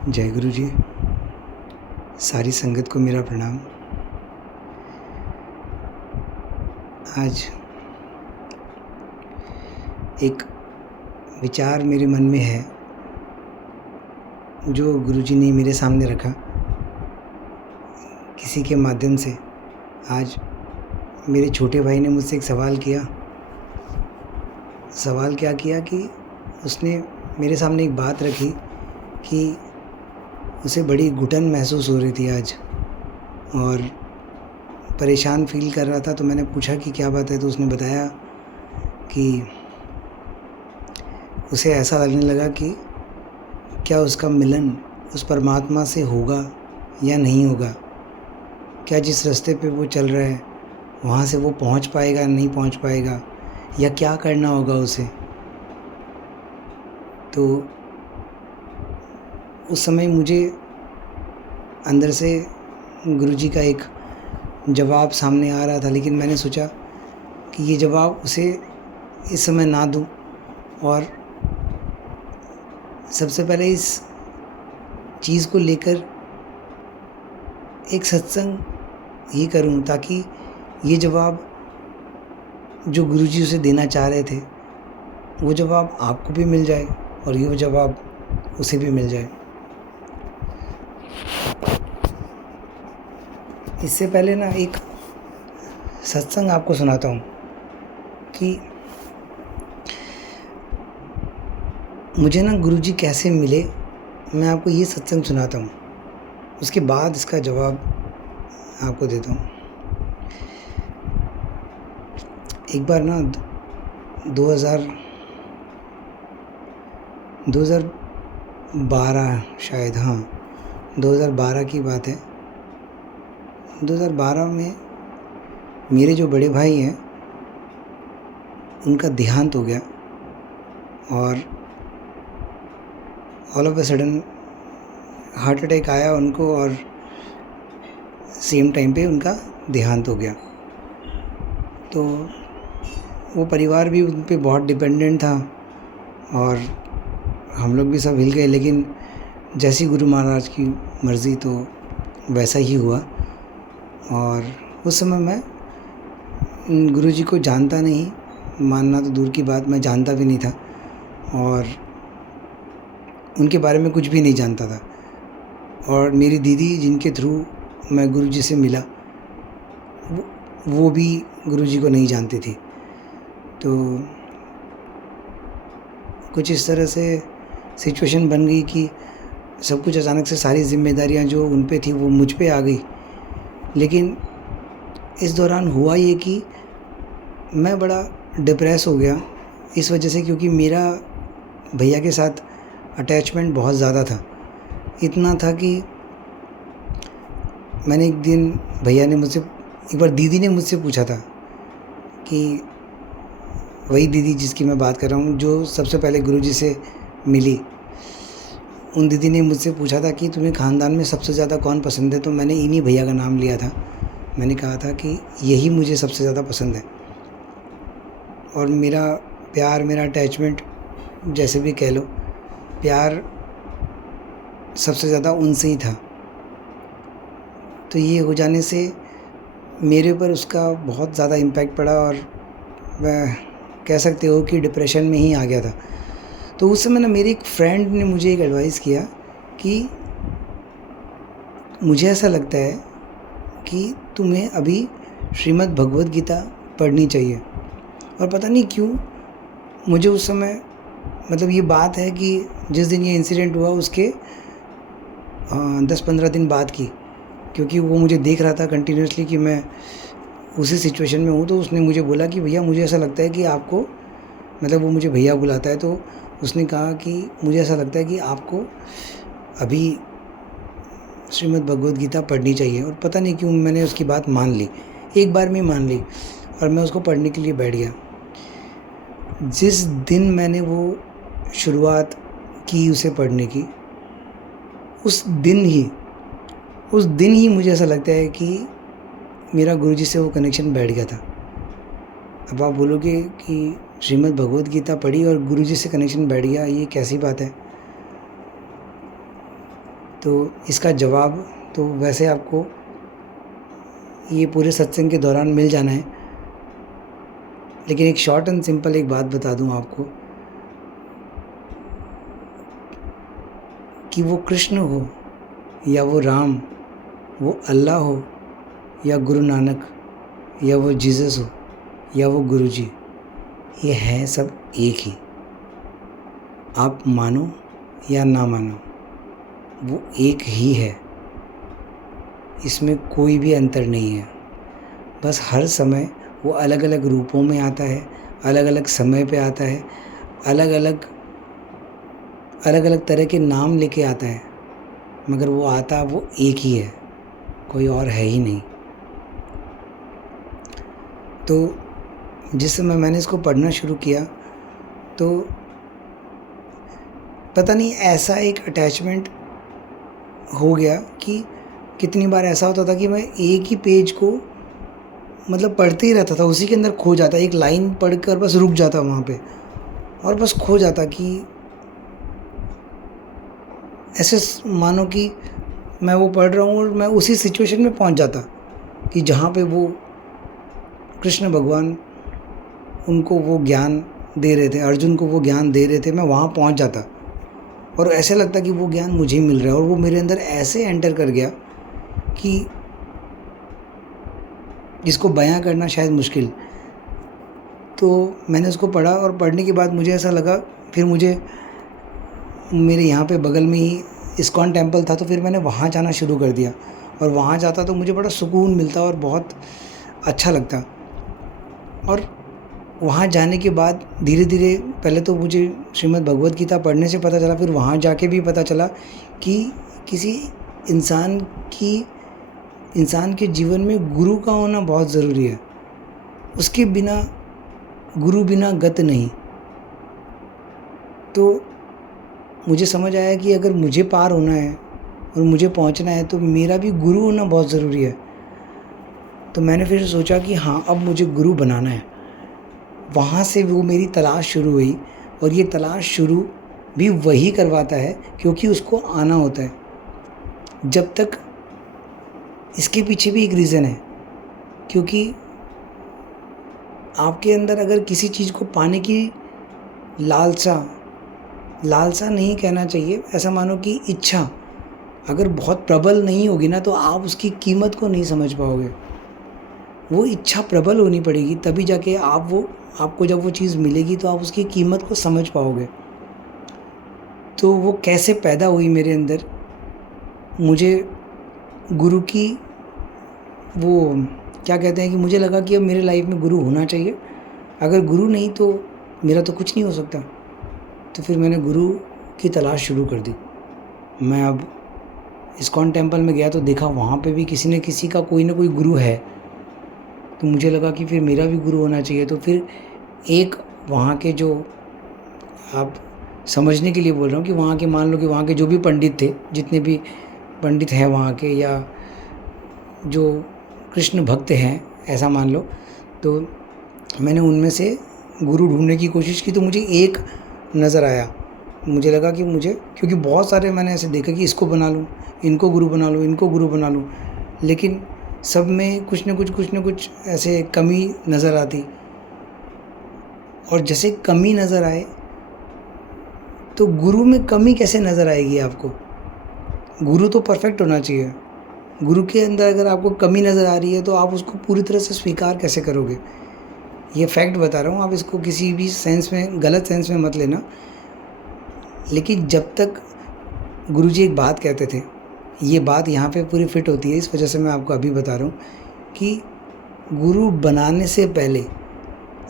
जय गुरु जी। सारी संगत को मेरा प्रणाम। आज एक विचार मेरे मन में है जो गुरु जी ने मेरे सामने रखा किसी के माध्यम से। आज मेरे छोटे भाई ने मुझसे एक सवाल किया। सवाल क्या किया कि उसने मेरे सामने एक बात रखी कि उसे बड़ी घुटन महसूस हो रही थी आज और परेशान फ़ील कर रहा था। तो मैंने पूछा कि क्या बात है, तो उसने बताया कि उसे ऐसा लगने लगा कि क्या उसका मिलन उस परमात्मा से होगा या नहीं होगा, क्या जिस रास्ते पे वो चल रहा है वहाँ से वो पहुँच पाएगा नहीं पहुँच पाएगा, या क्या करना होगा उसे। तो उस समय मुझे अंदर से गुरुजी का एक जवाब सामने आ रहा था, लेकिन मैंने सोचा कि ये जवाब उसे इस समय ना दूं और सबसे पहले इस चीज़ को लेकर एक सत्संग ही करूं, ताकि ये जवाब जो गुरुजी उसे देना चाह रहे थे वो जवाब आपको भी मिल जाए और ये जवाब उसे भी मिल जाए। इससे पहले ना एक सत्संग आपको सुनाता हूँ कि मुझे ना गुरुजी कैसे मिले। मैं आपको ये सत्संग सुनाता हूँ, उसके बाद इसका जवाब आपको देता हूँ। एक बार ना 2012 शायद, हाँ 2012 की बात है। 2012 में मेरे जो बड़े भाई हैं उनका देहांत हो गया और all of a sudden heart attack आया उनको और सेम टाइम पे उनका देहांत हो गया। तो वो परिवार भी उन पे बहुत डिपेंडेंट था और हम लोग भी सब हिल गए, लेकिन जैसी गुरु महाराज की मर्ज़ी तो वैसा ही हुआ। और उस समय मैं गुरुजी को जानता नहीं, मानना तो दूर की बात, मैं जानता भी नहीं था और उनके बारे में कुछ भी नहीं जानता था। और मेरी दीदी जिनके थ्रू मैं गुरुजी से मिला वो भी गुरुजी को नहीं जानती थी। तो कुछ इस तरह से सिचुएशन बन गई कि सब कुछ अचानक से सारी जिम्मेदारियां जो उन पे थी वो मुझ पे आ गई। लेकिन इस दौरान हुआ ये कि मैं बड़ा डिप्रेस हो गया इस वजह से, क्योंकि मेरा भैया के साथ अटैचमेंट बहुत ज़्यादा था। इतना था कि मैंने एक दिन भैया ने मुझसे, एक बार दीदी ने मुझसे पूछा था कि वही दीदी जिसकी मैं बात कर रहा हूँ जो सबसे पहले गुरुजी से मिली, उन दीदी ने मुझसे पूछा था कि तुम्हें ख़ानदान में सबसे ज़्यादा कौन पसंद है। तो मैंने इन्हीं भैया का नाम लिया था। मैंने कहा था कि यही मुझे सबसे ज़्यादा पसंद है और मेरा प्यार, मेरा अटैचमेंट जैसे भी कह लो, प्यार सबसे ज़्यादा उनसे ही था। तो ये हो जाने से मेरे ऊपर उसका बहुत ज़्यादा इम्पैक्ट पड़ा और मैं कह सकते हो कि डिप्रेशन में ही आ गया था। तो उस समय ना मेरे एक फ्रेंड ने मुझे एक एडवाइस किया कि मुझे ऐसा लगता है कि तुम्हें अभी श्रीमद् भगवद गीता पढ़नी चाहिए। और पता नहीं क्यों मुझे उस समय, मतलब ये बात है कि जिस दिन ये इंसिडेंट हुआ उसके 10-15 दिन बाद की, क्योंकि वो मुझे देख रहा था कंटिन्यूसली कि मैं उसी सिचुएशन में हूँ। तो उसने मुझे बोला कि भैया मुझे ऐसा लगता है कि आपको, मतलब वो मुझे भैया बुलाता है, तो उसने कहा कि मुझे ऐसा लगता है कि आपको अभी श्रीमद् भगवद गीता पढ़नी चाहिए। और पता नहीं क्यों मैंने उसकी बात मान ली, एक बार में मान ली और मैं उसको पढ़ने के लिए बैठ गया। जिस दिन मैंने वो शुरुआत की उसे पढ़ने की, उस दिन ही मुझे ऐसा लगता है कि मेरा गुरुजी से वो कनेक्शन बैठ गया था। अब आप बोलोगे कि श्रीमद् भगवद गीता पढ़ी और गुरुजी से कनेक्शन बैठ गया, ये कैसी बात है। तो इसका जवाब तो वैसे आपको ये पूरे सत्संग के दौरान मिल जाना है, लेकिन एक शॉर्ट एंड सिंपल एक बात बता दूं आपको कि वो कृष्ण हो या वो राम, वो अल्लाह हो या गुरु नानक, या वो जीसस हो या वो गुरुजी, ये है सब एक ही। आप मानो या ना मानो, वो एक ही है, इसमें कोई भी अंतर नहीं है। बस हर समय वो अलग अलग रूपों में आता है, अलग अलग समय पे आता है, अलग अलग तरह के नाम लेके आता है, मगर वो आता वो एक ही है, कोई और है ही नहीं। तो जिस समय मैंने इसको पढ़ना शुरू किया तो पता नहीं ऐसा एक अटैचमेंट हो गया कि कितनी बार ऐसा होता था कि मैं एक ही पेज को मतलब पढ़ते ही रहता था, उसी के अंदर खो जाता, एक लाइन पढ़कर बस रुक जाता वहाँ पे और बस खो जाता कि ऐसे मानो कि मैं वो पढ़ रहा हूँ और मैं उसी सिचुएशन में पहुँच जाता कि जहाँ पे वो कृष्ण भगवान उनको वो ज्ञान दे रहे थे, अर्जुन को वो ज्ञान दे रहे थे, मैं वहाँ पहुँच जाता और ऐसे लगता कि वो ज्ञान मुझे ही मिल रहा है और वो मेरे अंदर ऐसे एंटर कर गया कि जिसको बयां करना शायद मुश्किल। तो मैंने उसको पढ़ा और पढ़ने के बाद मुझे ऐसा लगा, फिर मुझे मेरे यहाँ पे बगल में ही इस्कॉन टेम्पल था, तो फिर मैंने वहाँ जाना शुरू कर दिया और वहाँ जाता तो मुझे बड़ा सुकून मिलता और बहुत अच्छा लगता। और वहाँ जाने के बाद धीरे धीरे पहले तो मुझे श्रीमद् भगवद गीता पढ़ने से पता चला, फिर वहाँ जाके भी पता चला कि किसी इंसान के जीवन में गुरु का होना बहुत ज़रूरी है। उसके बिना, गुरु बिना गत नहीं। तो मुझे समझ आया कि अगर मुझे पार होना है और मुझे पहुंचना है तो मेरा भी गुरु होना बहुत ज़रूरी है। तो मैंने फिर सोचा कि हाँ, अब मुझे गुरु बनाना है। वहाँ से वो मेरी तलाश शुरू हुई और ये तलाश शुरू भी वही करवाता है क्योंकि उसको आना होता है। जब तक इसके पीछे भी एक रीज़न है, क्योंकि आपके अंदर अगर किसी चीज़ को पाने की लालसा नहीं कहना चाहिए, ऐसा मानो कि इच्छा अगर बहुत प्रबल नहीं होगी ना तो आप उसकी कीमत को नहीं समझ पाओगे। वो इच्छा प्रबल होनी पड़ेगी, तभी जाके आपको जब वो चीज़ मिलेगी तो आप उसकी कीमत को समझ पाओगे। तो वो कैसे पैदा हुई मेरे अंदर, मुझे गुरु की वो क्या कहते हैं कि मुझे लगा कि अब मेरे लाइफ में गुरु होना चाहिए, अगर गुरु नहीं तो मेरा तो कुछ नहीं हो सकता। तो फिर मैंने गुरु की तलाश शुरू कर दी। मैं अब इस्कॉन टेम्पल में गया तो देखा वहाँ पे भी किसी न किसी का कोई ना कोई गुरु है, तो मुझे लगा कि फिर मेरा भी गुरु होना चाहिए। तो फिर एक वहाँ के, जो आप समझने के लिए बोल रहा हूँ कि वहाँ के, मान लो कि वहाँ के जो भी पंडित थे, जितने भी पंडित हैं वहाँ के या जो कृष्ण भक्त हैं ऐसा मान लो, तो मैंने उनमें से गुरु ढूंढने की कोशिश की तो मुझे एक नज़र आया। मुझे लगा कि मुझे, क्योंकि बहुत सारे मैंने ऐसे देखा कि इसको बना लूँ, इनको गुरु बना लूँ, इनको गुरु बना लूँ, लेकिन सब में कुछ न कुछ ऐसे कमी नज़र आती। और जैसे कमी नज़र आए तो गुरु में कमी कैसे नज़र आएगी आपको? गुरु तो परफेक्ट होना चाहिए। गुरु के अंदर अगर आपको कमी नज़र आ रही है तो आप उसको पूरी तरह से स्वीकार कैसे करोगे? ये फैक्ट बता रहा हूँ, आप इसको किसी भी सेंस में, गलत सेंस में मत लेना। लेकिन जब तक गुरुजी एक बात कहते थे, ये बात यहाँ पे पूरी फिट होती है, इस वजह से मैं आपको अभी बता रहा हूँ कि गुरु बनाने से पहले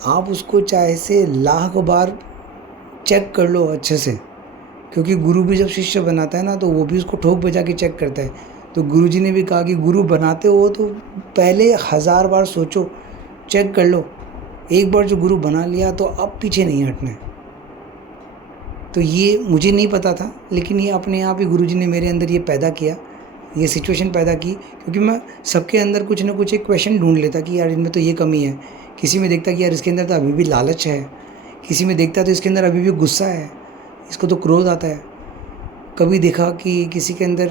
आप उसको चाहे से लाख बार चेक कर लो अच्छे से, क्योंकि गुरु भी जब शिष्य बनाता है ना तो वो भी उसको ठोक बजा के चेक करता है। तो गुरुजी ने भी कहा कि गुरु बनाते हो तो पहले 1000 बार सोचो, चेक कर लो। एक बार जो गुरु बना लिया तो अब पीछे नहीं हटना है। तो ये मुझे नहीं पता था, लेकिन ये अपने आप ही गुरुजी ने मेरे अंदर ये पैदा किया, ये सिचुएशन पैदा की, क्योंकि मैं सबके अंदर कुछ ना कुछ एक क्वेश्चन ढूंढ लेता कि यार इनमें तो ये कमी है। किसी में देखता कि यार इसके अंदर तो अभी भी लालच है, किसी में देखता तो इसके अंदर अभी भी गुस्सा है, इसको तो क्रोध आता है, कभी देखा कि किसी के अंदर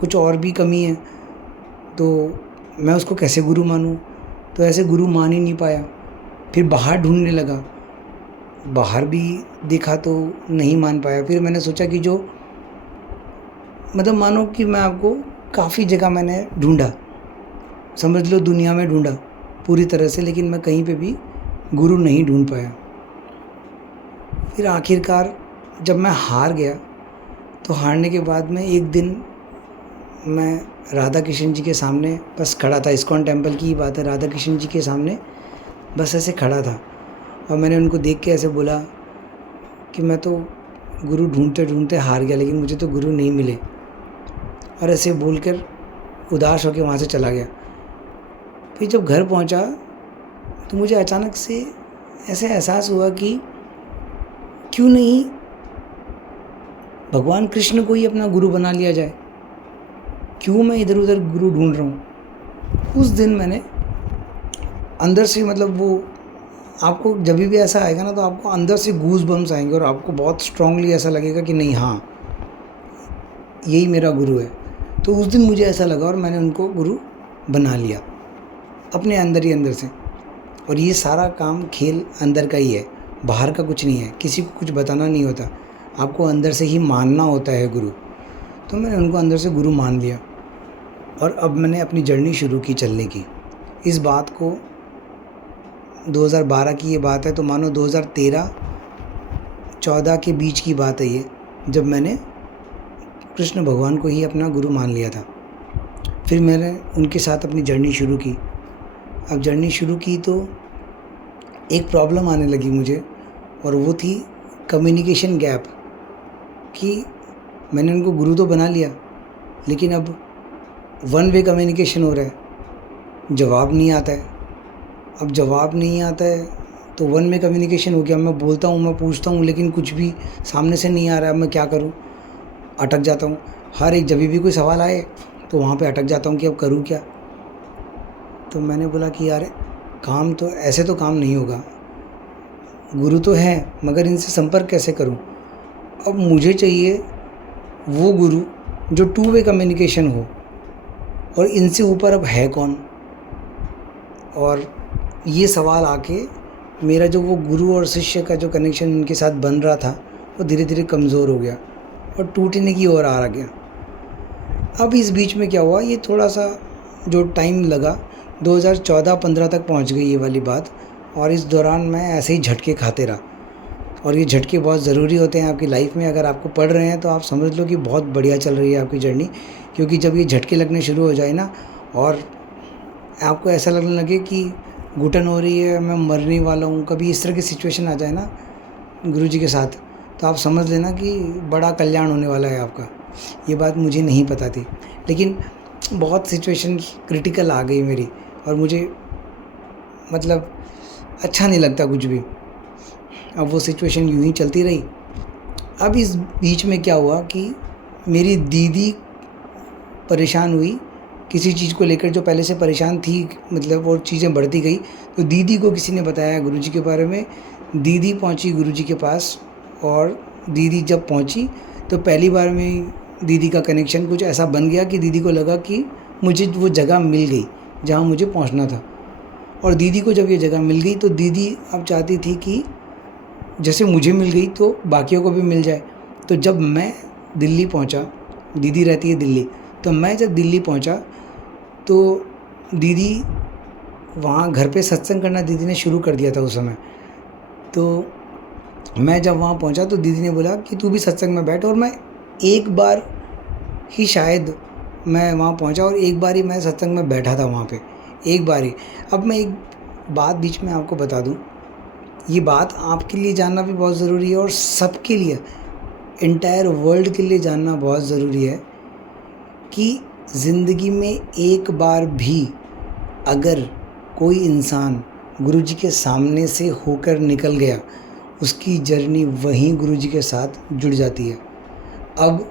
कुछ और भी कमी है तो मैं उसको कैसे गुरु मानूं, तो ऐसे गुरु मान ही नहीं पाया। फिर बाहर ढूंढने लगा, बाहर भी देखा तो नहीं मान पाया। फिर मैंने सोचा कि जो मतलब मानो कि मैं आपको काफ़ी जगह मैंने ढूंढा, समझ लो दुनिया में ढूंढा पूरी तरह से, लेकिन मैं कहीं पे भी गुरु नहीं ढूंढ पाया। फिर आखिरकार जब मैं हार गया तो हारने के बाद में एक दिन मैं राधा कृष्ण जी के सामने बस खड़ा था। इस्कॉन टेम्पल की ही बात है, राधा कृष्ण जी के सामने बस ऐसे खड़ा था और मैंने उनको देख के ऐसे बोला कि मैं तो गुरु ढूंढते ढूंढते हार गया, लेकिन मुझे तो गुरु नहीं मिले। और ऐसे बोलकर उदास होकर वहाँ से चला गया। फिर जब घर पहुँचा तो मुझे अचानक से ऐसे एहसास हुआ कि क्यों नहीं भगवान कृष्ण को ही अपना गुरु बना लिया जाए, क्यों मैं इधर उधर गुरु ढूंढ रहा हूँ। उस दिन मैंने अंदर से मतलब वो आपको जब भी ऐसा आएगा ना तो आपको अंदर से गूज बम्स आएंगे और आपको बहुत स्ट्रांगली ऐसा लगेगा कि नहीं, हाँ यही मेरा गुरु है। तो उस दिन मुझे ऐसा लगा और मैंने उनको गुरु बना लिया अपने अंदर ही अंदर से। और ये सारा काम खेल अंदर का ही है, बाहर का कुछ नहीं है, किसी को कुछ बताना नहीं होता, आपको अंदर से ही मानना होता है गुरु। तो मैंने उनको अंदर से गुरु मान लिया और अब मैंने अपनी जर्नी शुरू की चलने की। इस बात को 2012 की ये बात है, तो मानो 2013-14 के बीच की बात है ये, जब मैंने कृष्ण भगवान को ही अपना गुरु मान लिया था। फिर मैंने उनके साथ अपनी जर्नी शुरू की। अब जर्नी शुरू की तो एक प्रॉब्लम आने लगी मुझे, और वो थी कम्युनिकेशन गैप। कि मैंने उनको गुरु तो बना लिया, लेकिन अब वन वे कम्युनिकेशन हो रहा है, जवाब नहीं आता है। अब जवाब नहीं आता है तो वन वे कम्युनिकेशन हो गया। मैं बोलता हूँ, मैं पूछता हूँ, लेकिन कुछ भी सामने से नहीं आ रहा है। मैं क्या करूँ, अटक जाता हूँ। हर एक जब भी कोई सवाल आए तो वहाँ पे अटक जाता हूँ कि अब करूँ क्या। तो मैंने बोला कि यार काम तो ऐसे तो काम नहीं होगा, गुरु तो है मगर इनसे संपर्क कैसे करूं। अब मुझे चाहिए वो गुरु जो टू वे कम्युनिकेशन हो, और इनसे ऊपर अब है कौन। और ये सवाल आके मेरा जो वो गुरु और शिष्य का जो कनेक्शन उनके साथ बन रहा था वो धीरे धीरे कमज़ोर हो गया और टूटने की ओर आ गया। अब इस बीच में क्या हुआ, ये थोड़ा सा जो टाइम लगा 2014-15 तक पहुंच गई ये वाली बात। और इस दौरान मैं ऐसे ही झटके खाते रहा। और ये झटके बहुत ज़रूरी होते हैं आपकी लाइफ में। अगर आपको पढ़ रहे हैं तो आप समझ लो कि बहुत बढ़िया चल रही है आपकी जर्नी, क्योंकि जब ये झटके लगने शुरू हो जाए ना और आपको ऐसा लगने लगे कि घुटन हो रही है, मैं मरने वाला हूँ, कभी इस तरह की सिचुएशन आ जाए ना गुरु जी के साथ, तो आप समझ लेना कि बड़ा कल्याण होने वाला है आपका। ये बात मुझे नहीं पता थी, लेकिन बहुत सिचुएशन क्रिटिकल आ गई मेरी, और मुझे मतलब अच्छा नहीं लगता कुछ भी। अब वो सिचुएशन यूं ही चलती रही। अब इस बीच में क्या हुआ कि मेरी दीदी परेशान हुई किसी चीज़ को लेकर, जो पहले से परेशान थी, मतलब और चीज़ें बढ़ती गई। तो दीदी को किसी ने बताया गुरुजी के बारे में। दीदी पहुंची गुरुजी के पास, और दीदी जब पहुंची तो पहली बार में दीदी का कनेक्शन कुछ ऐसा बन गया कि दीदी को लगा कि मुझे वो जगह मिल गई जहाँ मुझे पहुँचना था। और दीदी को जब ये जगह मिल गई तो दीदी अब चाहती थी कि जैसे मुझे मिल गई तो बाकियों को भी मिल जाए। तो जब मैं दिल्ली पहुंचा, दीदी रहती है दिल्ली, तो मैं जब दिल्ली पहुंचा तो दीदी वहाँ घर पे सत्संग करना दीदी ने शुरू कर दिया था उस समय। तो मैं जब वहाँ पहुंचा तो दीदी ने बोला कि तू भी सत्संग में बैठ। और मैं एक बार ही शायद मैं वहाँ पहुंचा और एक बार ही मैं सत्संग में बैठा था वहाँ पे, एक बार ही। अब मैं एक बात बीच में आपको बता दूं, ये बात आपके लिए जानना भी बहुत ज़रूरी है और सबके लिए, एंटायर वर्ल्ड के लिए जानना बहुत ज़रूरी है कि ज़िंदगी में एक बार भी अगर कोई इंसान गुरुजी के सामने से होकर निकल गया, उसकी जर्नी वहीं गुरुजी के साथ जुड़ जाती है। अब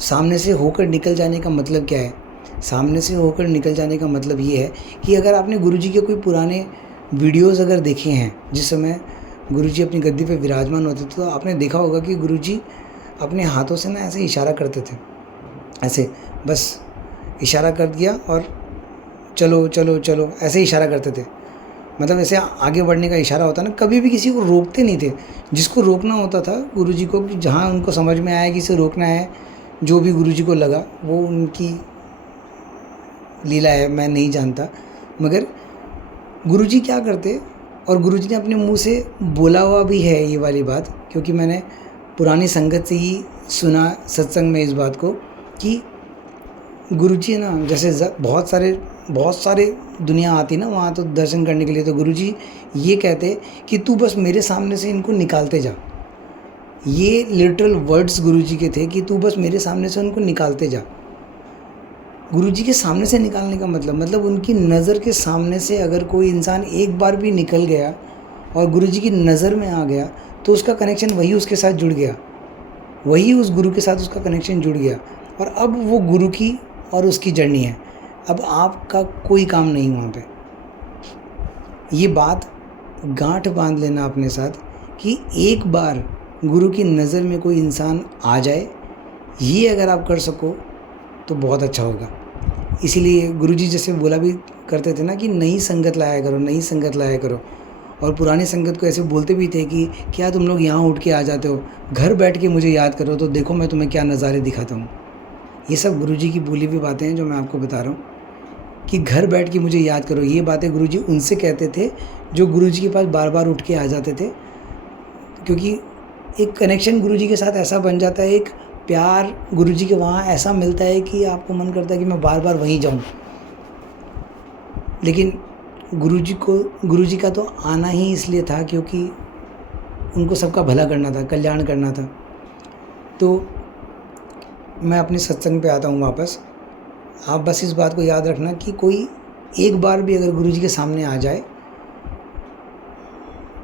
सामने से होकर निकल जाने का मतलब क्या है? सामने से होकर निकल जाने का मतलब ये है कि अगर आपने गुरुजी के कोई पुराने वीडियोस अगर देखे हैं जिस समय गुरुजी अपनी गद्दी पे विराजमान होते थे, तो आपने देखा होगा कि गुरुजी अपने हाथों से ना ऐसे इशारा करते थे, ऐसे बस इशारा कर दिया और चलो चलो चलो ऐसे इशारा करते थे। मतलब ऐसे आगे बढ़ने का इशारा होता ना, कभी भी किसी को रोकते नहीं थे। जिसको रोकना होता था गुरुजी को, कि जहाँ उनको समझ में आया कि इसे रोकना है, जो भी गुरुजी को लगा, वो उनकी लीला है, मैं नहीं जानता। मगर गुरुजी क्या करते, और गुरुजी ने अपने मुंह से बोला हुआ भी है ये वाली बात, क्योंकि मैंने पुरानी संगत से ही सुना सत्संग में इस बात को, कि गुरुजी ना जैसे बहुत सारे दुनिया आती ना वहाँ तो दर्शन करने के लिए, तो गुरुजी ये कहते कि तू बस मेरे सामने से इनको निकालते जा। ये लिटरल वर्ड्स गुरुजी के थे कि तू बस मेरे सामने से उनको निकालते जा। गुरुजी के सामने से निकालने का मतलब उनकी नज़र के सामने से अगर कोई इंसान एक बार भी निकल गया और गुरुजी की नज़र में आ गया, तो उसका कनेक्शन वही उसके साथ जुड़ गया, वही उस गुरु के साथ उसका कनेक्शन जुड़ गया। और अब वो गुरु की और उसकी जर्नी है, अब आपका कोई काम नहीं वहाँ पे। ये बात गांठ बांध लेना अपने साथ कि एक बार गुरु की नज़र में कोई इंसान आ जाए, ये अगर आप कर सको तो बहुत अच्छा होगा। इसीलिए गुरुजी जैसे बोला भी करते थे ना कि नई संगत लाया करो, नई संगत लाया करो। और पुरानी संगत को ऐसे बोलते भी थे कि क्या तुम लोग यहाँ उठ के आ जाते हो, घर बैठ के मुझे याद करो तो देखो मैं तुम्हें क्या नज़ारे दिखाता हूँ। ये सब गुरुजी की बोली हुई बातें हैं जो मैं आपको बता रहा हूँ कि घर बैठ के मुझे याद करो। ये बातें गुरुजी उनसे कहते थे जो गुरुजी के पास बार बार उठ के आ जाते थे, क्योंकि एक कनेक्शन गुरुजी के साथ ऐसा बन जाता है, एक प्यार गुरुजी के वहाँ ऐसा मिलता है कि आपको मन करता है कि मैं बार बार वहीं जाऊँ। लेकिन गुरुजी का तो आना ही इसलिए था क्योंकि उनको सबका भला करना था, कल्याण करना था। तो मैं अपने सत्संग पे आता हूँ वापस। आप बस इस बात को याद रखना कि कोई एक बार भी अगर गुरुजी के सामने आ जाए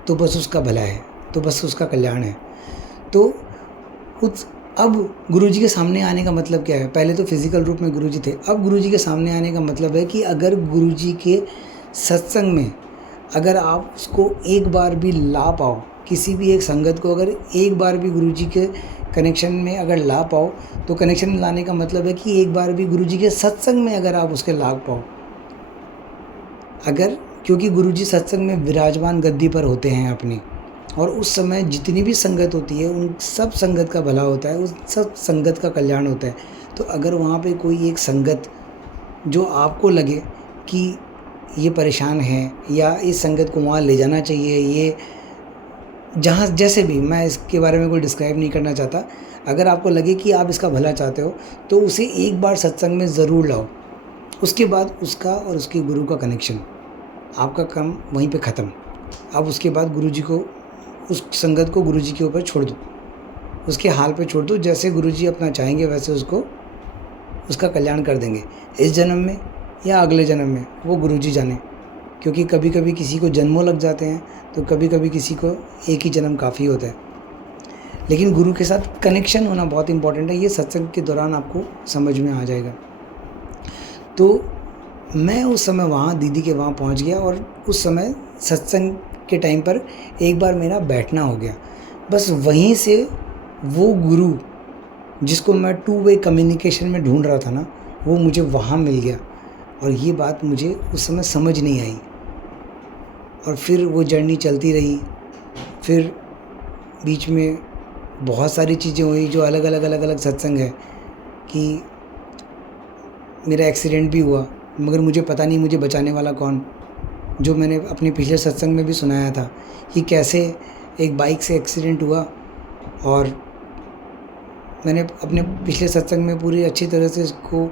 तो बस उसका भला है, तो बस उसका कल्याण है। तो अब गुरुजी के सामने आने का मतलब क्या है? पहले तो फिज़िकल रूप में गुरुजी थे, अब गुरुजी के सामने आने का मतलब है कि अगर गुरुजी के सत्संग में अगर आप उसको एक बार भी ला पाओ, किसी भी एक संगत को अगर एक बार भी गुरुजी के कनेक्शन में अगर ला पाओ, तो कनेक्शन में लाने का मतलब है कि एक बार भी गुरुजी के सत्संग में अगर आप उसके लाग पाओ, अगर, क्योंकि गुरुजी सत्संग में विराजमान गद्दी पर होते हैं अपनी, और उस समय जितनी भी संगत होती है उन सब संगत का भला होता है, उस सब संगत का कल्याण होता है। तो अगर वहाँ पे कोई एक संगत जो आपको लगे कि ये परेशान है या इस संगत को वहाँ ले जाना चाहिए, ये जहाँ जैसे भी, मैं इसके बारे में कोई डिस्क्राइब नहीं करना चाहता, अगर आपको लगे कि आप इसका भला चाहते हो तो उसे एक बार सत्संग में ज़रूर लाओ। उसके बाद उसका और उसके गुरु का कनेक्शन, आपका काम वहीं पे ख़त्म। अब उसके बाद गुरुजी को, उस संगत को गुरुजी के ऊपर छोड़ दो, उसके हाल पे छोड़ दो, जैसे गुरुजी अपना चाहेंगे वैसे उसको, उसका कल्याण कर देंगे, इस जन्म में या अगले जन्म में, वो गुरुजी जाने। क्योंकि कभी कभी किसी को जन्मों लग जाते हैं, तो कभी कभी किसी को एक ही जन्म काफ़ी होता है। लेकिन गुरु के साथ कनेक्शन होना बहुत इंपॉर्टेंट है, ये सत्संग के दौरान आपको समझ में आ जाएगा। तो मैं उस समय वहाँ दीदी के वहाँ पहुँच गया, और उस समय सत्संग के टाइम पर एक बार मेरा बैठना हो गया। बस वहीं से वो गुरु जिसको मैं टू वे कम्युनिकेशन में ढूंढ रहा था ना, वो मुझे वहाँ मिल गया। और ये बात मुझे उस समय समझ नहीं आई, और फिर वो जर्नी चलती रही। फिर बीच में बहुत सारी चीज़ें हुई जो अलग अलग सत्संग है, कि मेरा एक्सीडेंट भी हुआ, मगर मुझे पता नहीं मुझे बचाने वाला कौन। जो मैंने अपने पिछले सत्संग में भी सुनाया था कि कैसे एक बाइक से एक्सीडेंट हुआ, और मैंने अपने पिछले सत्संग में पूरी अच्छी तरह से इसको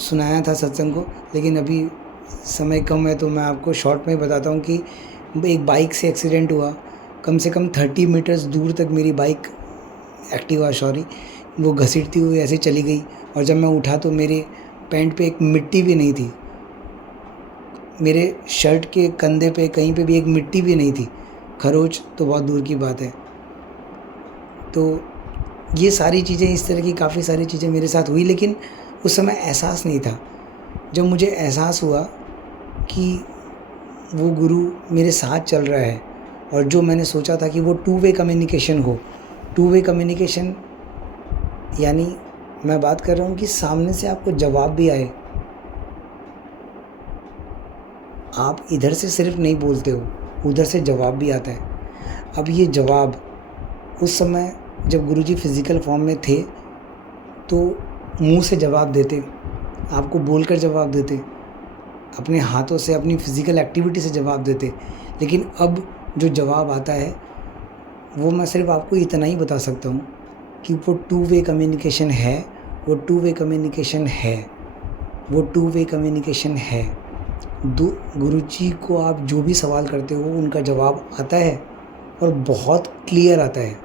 सुनाया था सत्संग को। लेकिन अभी समय कम है तो मैं आपको शॉर्ट में बताता हूँ कि एक बाइक से एक्सीडेंट हुआ। कम से कम 30 मीटर्स दूर तक मेरी बाइक, एक्टिवा सॉरी, वो घसीटती हुई ऐसे चली गई, और जब मैं उठा तो मेरे पैंट पे एक मिट्टी भी नहीं थी, मेरे शर्ट के कंधे पे कहीं पे भी एक मिट्टी भी नहीं थी। खरोच तो बहुत दूर की बात है। तो ये सारी चीज़ें, इस तरह की काफ़ी सारी चीज़ें मेरे साथ हुई, लेकिन उस समय एहसास नहीं था। जब मुझे एहसास हुआ कि वो गुरु मेरे साथ चल रहा है, और जो मैंने सोचा था कि वो टू वे कम्युनिकेशन हो, टू वे कम्युनिकेशन यानी मैं बात कर रहा हूँ कि सामने से आपको जवाब भी आए, आप इधर से सिर्फ नहीं बोलते हो, उधर से जवाब भी आता है। अब ये जवाब उस समय जब गुरुजी फिज़िकल फॉर्म में थे तो मुंह से जवाब देते, आपको बोलकर जवाब देते, अपने हाथों से, अपनी फ़िज़िकल एक्टिविटी से जवाब देते। लेकिन अब जो जवाब आता है वो मैं सिर्फ आपको इतना ही बता सकता हूँ कि वो टू वे कम्युनिकेशन है, वो टू वे कम्युनिकेशन है, वो टू वे कम्युनिकेशन है। गुरुजी को आप जो भी सवाल करते हो उनका जवाब आता है और बहुत क्लियर आता है।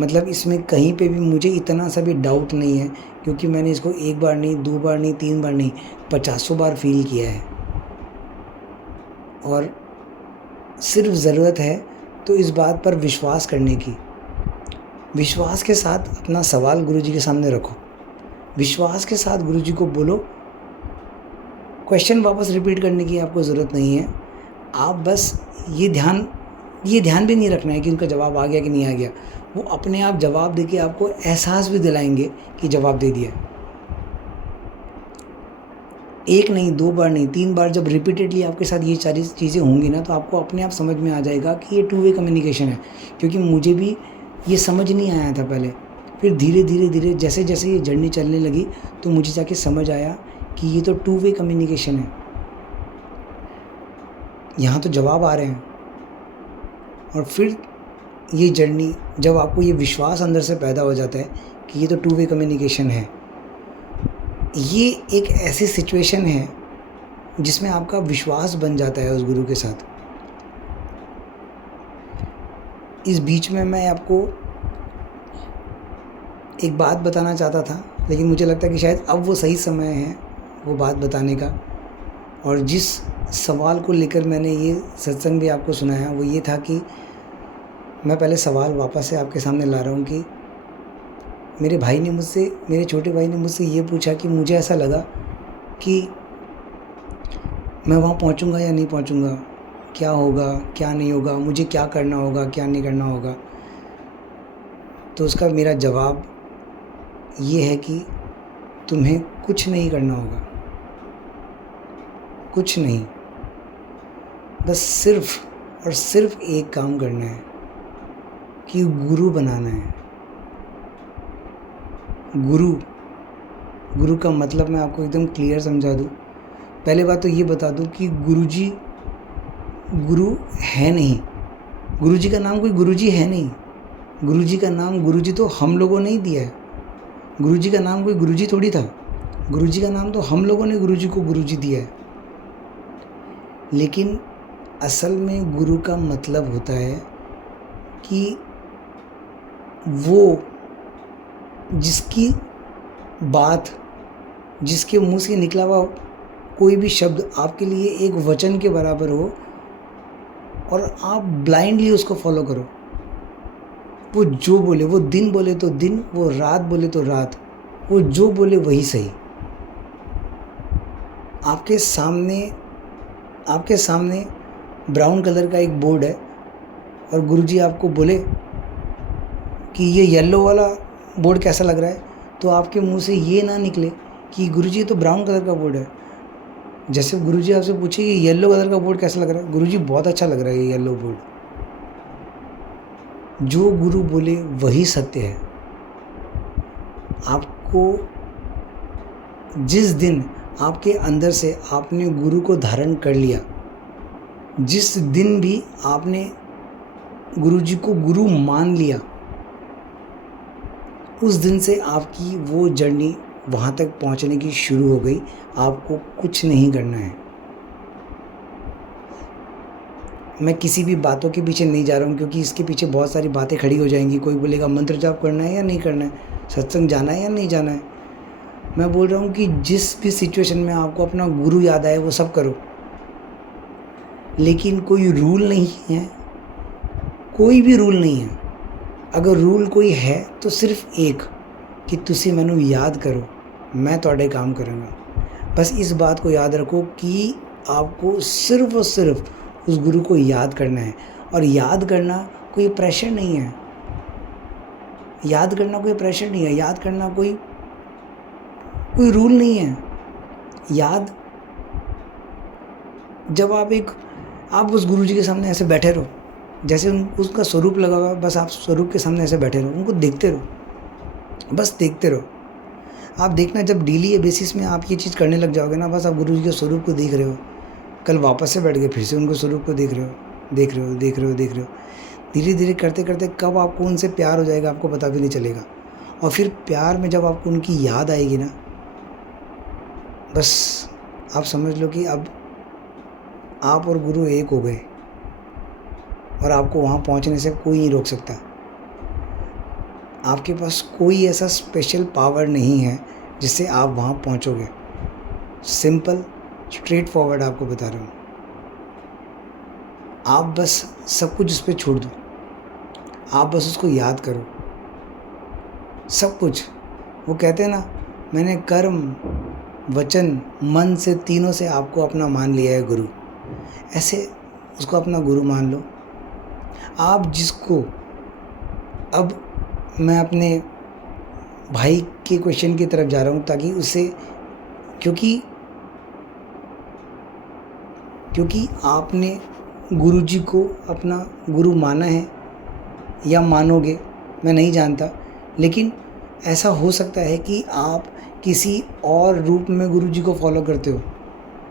मतलब इसमें कहीं पे भी मुझे इतना सा भी डाउट नहीं है, क्योंकि मैंने इसको एक बार नहीं, दो बार नहीं, तीन बार नहीं, 50 बार फील किया है। और सिर्फ ज़रूरत है तो इस बात पर विश्वास करने की। विश्वास के साथ अपना सवाल गुरुजी के सामने रखो, विश्वास के साथ गुरुजी को बोलो। क्वेश्चन वापस रिपीट करने की आपको ज़रूरत नहीं है। आप बस ये ध्यान भी नहीं रखना है कि उनका जवाब आ गया कि नहीं आ गया। वो अपने आप जवाब देके आपको एहसास भी दिलाएंगे कि जवाब दे दिया। एक नहीं, दो बार नहीं, 3 बार जब रिपीटेडली आपके साथ ये सारी चीज़ें होंगी ना, तो आपको अपने आप समझ में आ जाएगा कि ये टू वे कम्युनिकेशन है। क्योंकि मुझे भी ये समझ नहीं आया था पहले, फिर धीरे धीरे जैसे जैसे ये जर्नी चलने लगी तो मुझे जाके समझ आया कि ये तो टू वे कम्युनिकेशन है। यहाँ तो जवाब आ रहे हैं, और फिर ये जर्नी, जब आपको ये विश्वास अंदर से पैदा हो जाता है कि ये तो टू वे कम्युनिकेशन है, ये एक ऐसी सिचुएशन है जिसमें आपका विश्वास बन जाता है उस गुरु के साथ। इस बीच में मैं आपको एक बात बताना चाहता था, लेकिन मुझे लगता है कि शायद अब वो सही समय है वो बात बताने का। और जिस सवाल को लेकर मैंने ये सत्संग भी आपको सुनाया वो ये था कि मैं पहले सवाल वापस से आपके सामने ला रहा हूँ कि मेरे छोटे भाई ने मुझसे ये पूछा कि मुझे ऐसा लगा कि मैं वहाँ पहुँचूँगा या नहीं पहुँचूँगा, क्या होगा क्या नहीं होगा, मुझे क्या करना होगा क्या नहीं करना होगा। तो उसका मेरा जवाब ये है कि तुम्हें कुछ नहीं करना होगा, कुछ नहीं, बस सिर्फ और सिर्फ एक काम करना है कि गुरु बनाना है। गुरु का मतलब मैं आपको एकदम क्लियर समझा दूँ। पहले बात तो ये बता दूँ कि गुरुजी गुरु है नहीं, गुरुजी का नाम कोई गुरुजी है नहीं। गुरुजी का नाम गुरुजी तो हम लोगों ने ही दिया है। गुरुजी का नाम कोई गुरुजी थोड़ी था, गुरुजी का नाम तो हम लोगों ने गुरुजी को गुरुजी दिया है। लेकिन असल में गुरु का मतलब होता है कि वो जिसकी बात, जिसके मुंह से निकला हुआ कोई भी शब्द आपके लिए एक वचन के बराबर हो और आप ब्लाइंडली उसको फॉलो करो। वो जो बोले, वो दिन बोले तो दिन, वो रात बोले तो रात, वो जो बोले वही सही। आपके सामने ब्राउन कलर का एक बोर्ड है और गुरुजी आपको बोले कि ये येलो वाला बोर्ड कैसा लग रहा है, तो आपके मुंह से ये ना निकले कि गुरुजी तो ब्राउन कलर का बोर्ड है। जैसे गुरुजी आपसे पूछे कि येलो कलर का बोर्ड कैसा लग रहा है, गुरुजी बहुत अच्छा लग रहा है ये येलो बोर्ड। जो गुरु बोले वही सत्य है। आपको जिस दिन आपके अंदर से आपने गुरु को धारण कर लिया, जिस दिन भी आपने गुरुजी को गुरु मान लिया, उस दिन से आपकी वो जर्नी वहाँ तक पहुँचने की शुरू हो गई। आपको कुछ नहीं करना है। मैं किसी भी बातों के पीछे नहीं जा रहा हूँ, क्योंकि इसके पीछे बहुत सारी बातें खड़ी हो जाएंगी। कोई बोलेगा मंत्र जाप करना है या नहीं करना है, सत्संग जाना है या नहीं जाना है। मैं बोल रहा हूँ कि जिस भी सिचुएशन में आपको अपना गुरु याद आए वो सब करो, लेकिन कोई रूल नहीं है, कोई भी रूल नहीं है। अगर रूल कोई है तो सिर्फ एक, कि तुसी मैनू याद करो, मैं तोड़े काम करूँगा। बस इस बात को याद रखो कि आपको सिर्फ और सिर्फ उस गुरु को याद करना है। और याद करना कोई प्रेशर नहीं है, याद करना कोई प्रेशर नहीं है, याद करना कोई कोई रूल नहीं है। याद जब आप उस गुरुजी के सामने ऐसे बैठे रहो, जैसे उसका स्वरूप लगा हुआ है, बस आप स्वरूप के सामने ऐसे बैठे रहो, उनको देखते रहो, बस देखते रहो। आप देखना, जब डेली बेसिस में आप ये चीज़ करने लग जाओगे ना, बस आप गुरुजी के स्वरूप को देख रहे हो, कल वापस से बैठ गए फिर से उनको स्वरूप को देख रहे हो, देख रहे हो, देख रहे हो, देख रहे हो। धीरे धीरे करते करते कब आपको उनसे प्यार हो जाएगा आपको पता भी नहीं चलेगा। और फिर प्यार में जब आपको उनकी याद आएगी ना, बस आप समझ लो कि अब आप और गुरु एक हो गए और आपको वहाँ पहुँचने से कोई नहीं रोक सकता। आपके पास कोई ऐसा स्पेशल पावर नहीं है जिससे आप वहाँ पहुँचोगे। सिंपल स्ट्रेट फॉरवर्ड आपको बता रहा हूँ। आप बस सब कुछ उस पर छोड़ दो, आप बस उसको याद करो, सब कुछ। वो कहते हैं ना, मैंने कर्म वचन मन से तीनों से आपको अपना मान लिया है गुरु। ऐसे उसको अपना गुरु मान लो। आप जिसको, अब मैं अपने भाई के क्वेश्चन की तरफ जा रहा हूँ ताकि उससे, क्योंकि आपने गुरुजी को अपना गुरु माना है या मानोगे मैं नहीं जानता, लेकिन ऐसा हो सकता है कि आप किसी और रूप में गुरुजी को फॉलो करते हो।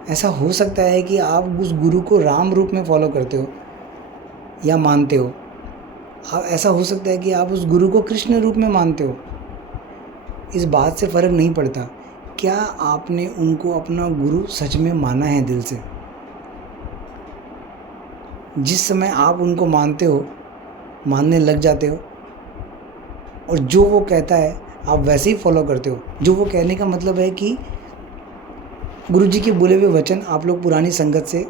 ऐसा हो सकता है कि आप उस गुरु को राम रूप में फॉलो करते हो या मानते हो। ऐसा हो सकता है कि आप उस गुरु को कृष्ण रूप में मानते हो। इस बात से फ़र्क नहीं पड़ता, क्या आपने उनको अपना गुरु सच में माना है दिल से। जिस समय आप उनको मानते हो, मानने लग जाते हो, और जो वो कहता है आप वैसे ही फॉलो करते हो। जो वो कहने का मतलब है कि गुरुजी के बोले हुए वचन आप लोग पुरानी संगत से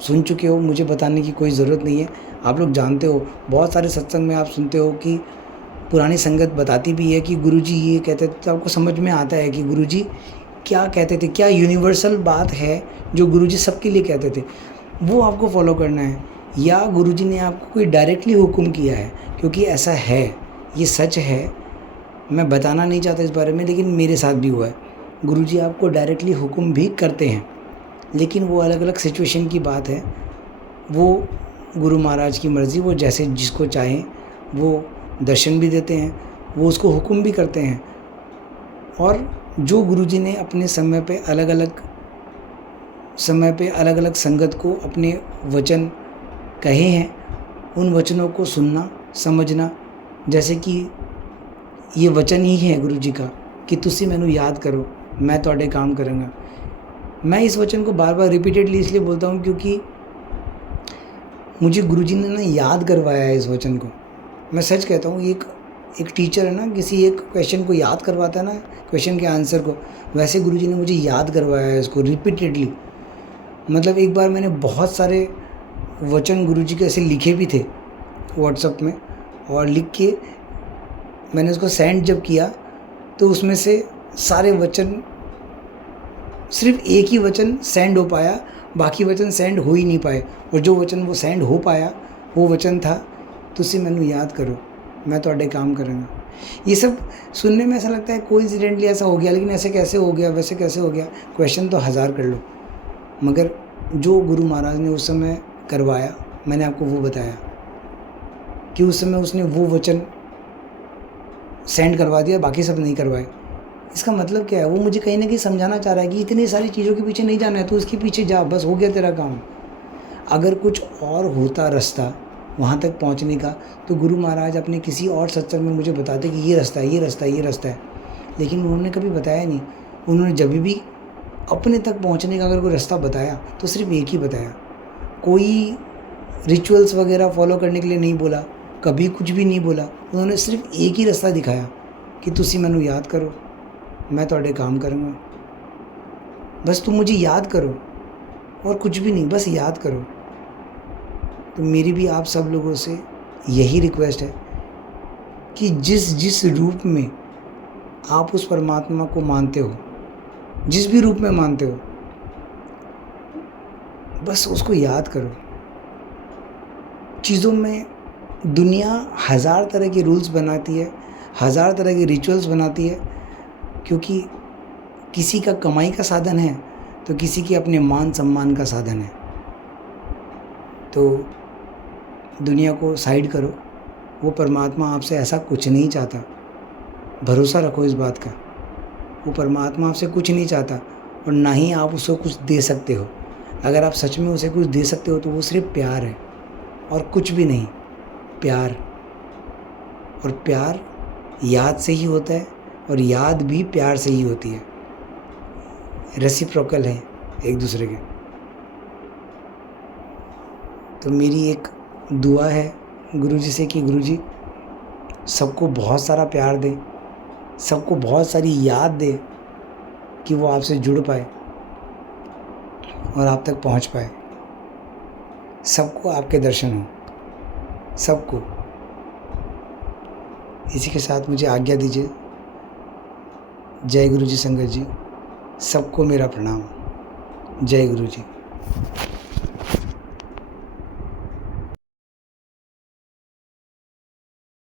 सुन चुके हो, मुझे बताने की कोई ज़रूरत नहीं है। आप लोग जानते हो, बहुत सारे सत्संग में आप सुनते हो कि पुरानी संगत बताती भी है कि गुरुजी ये कहते थे, तो आपको समझ में आता है कि गुरुजी क्या कहते थे, क्या यूनिवर्सल बात है जो गुरुजी सबके लिए कहते थे, वो आपको फॉलो करना है। या गुरुजी ने आपको कोई डायरेक्टली हुक्म किया है, क्योंकि ऐसा है, ये सच है। मैं बताना नहीं चाहता इस बारे में, लेकिन मेरे साथ भी हुआ है। गुरुजी आपको डायरेक्टली हुक्म भी करते हैं, लेकिन वो अलग अलग सिचुएशन की बात है। वो गुरु महाराज की मर्ज़ी, वो जैसे जिसको चाहें वो दर्शन भी देते हैं, वो उसको हुक्म भी करते हैं। और जो गुरुजी ने अपने समय पे अलग अलग संगत को अपने वचन कहे हैं, उन वचनों को सुनना समझना, जैसे कि ये वचन ही है गुरुजी का कि तुसी मैनू याद करो, मैं तोड़े काम करूँगा। मैं इस वचन को बार बार रिपीटेडली इसलिए बोलता हूँ क्योंकि मुझे गुरुजी ने ना याद करवाया है इस वचन को। मैं सच कहता हूँ, एक टीचर है ना, किसी एक क्वेश्चन को याद करवाता है ना, क्वेश्चन के आंसर को, वैसे गुरुजी ने मुझे याद करवाया है इसको रिपीटेडली। मतलब एक बार मैंने बहुत सारे वचन गुरुजी के ऐसे लिखे भी थे व्हाट्सएप में, और लिख के मैंने उसको सेंड जब किया तो उसमें से सारे वचन, सिर्फ एक ही वचन सेंड हो पाया, बाकी वचन सेंड हो ही नहीं पाए। और जो वचन वो सेंड हो पाया वो वचन था, तुसी मैनू याद करो, मैं तोड़े काम करूँगा। ये सब सुनने में ऐसा लगता है कोइंसिडेंटली ऐसा हो गया, लेकिन ऐसे कैसे हो गया, वैसे कैसे हो गया, क्वेश्चन तो हज़ार कर लो। मगर जो गुरु महाराज ने उस समय करवाया, मैंने आपको वो बताया कि उस समय उसने वो वचन सेंड करवा दिया, बाकी सब नहीं करवाए। इसका मतलब क्या है, वो मुझे कहीं ना कहीं समझाना चाह रहा है कि इतनी सारी चीज़ों के पीछे नहीं जाना है, तो उसके पीछे जा, बस हो गया तेरा काम। अगर कुछ और होता रास्ता वहाँ तक पहुँचने का, तो गुरु महाराज अपने किसी और सत्संग में मुझे बताते कि ये रास्ता है, ये रास्ता है, ये रास्ता है, लेकिन उन्होंने कभी बताया नहीं। उन्होंने जब भी अपने तक पहुँचने का अगर कोई रास्ता बताया तो सिर्फ एक ही बताया। कोई रिचुअल्स वगैरह फॉलो करने के लिए नहीं बोला, कभी कुछ भी नहीं बोला। उन्होंने सिर्फ एक ही रास्ता दिखाया कि तुसी मैनू याद करो, मैं तोड़े काम करूँगा। बस तुम मुझे याद करो, और कुछ भी नहीं, बस याद करो। तो मेरी भी आप सब लोगों से यही रिक्वेस्ट है कि जिस रूप में आप उस परमात्मा को मानते हो, जिस भी रूप में मानते हो, बस उसको याद करो। चीज़ों में दुनिया हज़ार तरह के रूल्स बनाती है, हज़ार तरह के रिचुअल्स बनाती है, क्योंकि किसी का कमाई का साधन है तो किसी के अपने मान सम्मान का साधन है। तो दुनिया को साइड करो, वो परमात्मा आपसे ऐसा कुछ नहीं चाहता। भरोसा रखो इस बात का, वो परमात्मा आपसे कुछ नहीं चाहता और ना ही आप उसको कुछ दे सकते हो। अगर आप सच में उसे कुछ दे सकते हो तो वो सिर्फ प्यार है और कुछ भी नहीं। प्यार, और प्यार याद से ही होता है और याद भी प्यार से ही होती है। रेसिप्रोकल है एक दूसरे के। तो मेरी एक दुआ है गुरुजी से कि गुरुजी सबको बहुत सारा प्यार दे, सबको बहुत सारी याद दे कि वो आपसे जुड़ पाए और आप तक पहुंच पाए। सबको आपके दर्शन हो, सबको। इसी के साथ मुझे आज्ञा दीजिए। जय गुरु जी संगत जी, सबको मेरा प्रणाम। जय गुरु जी।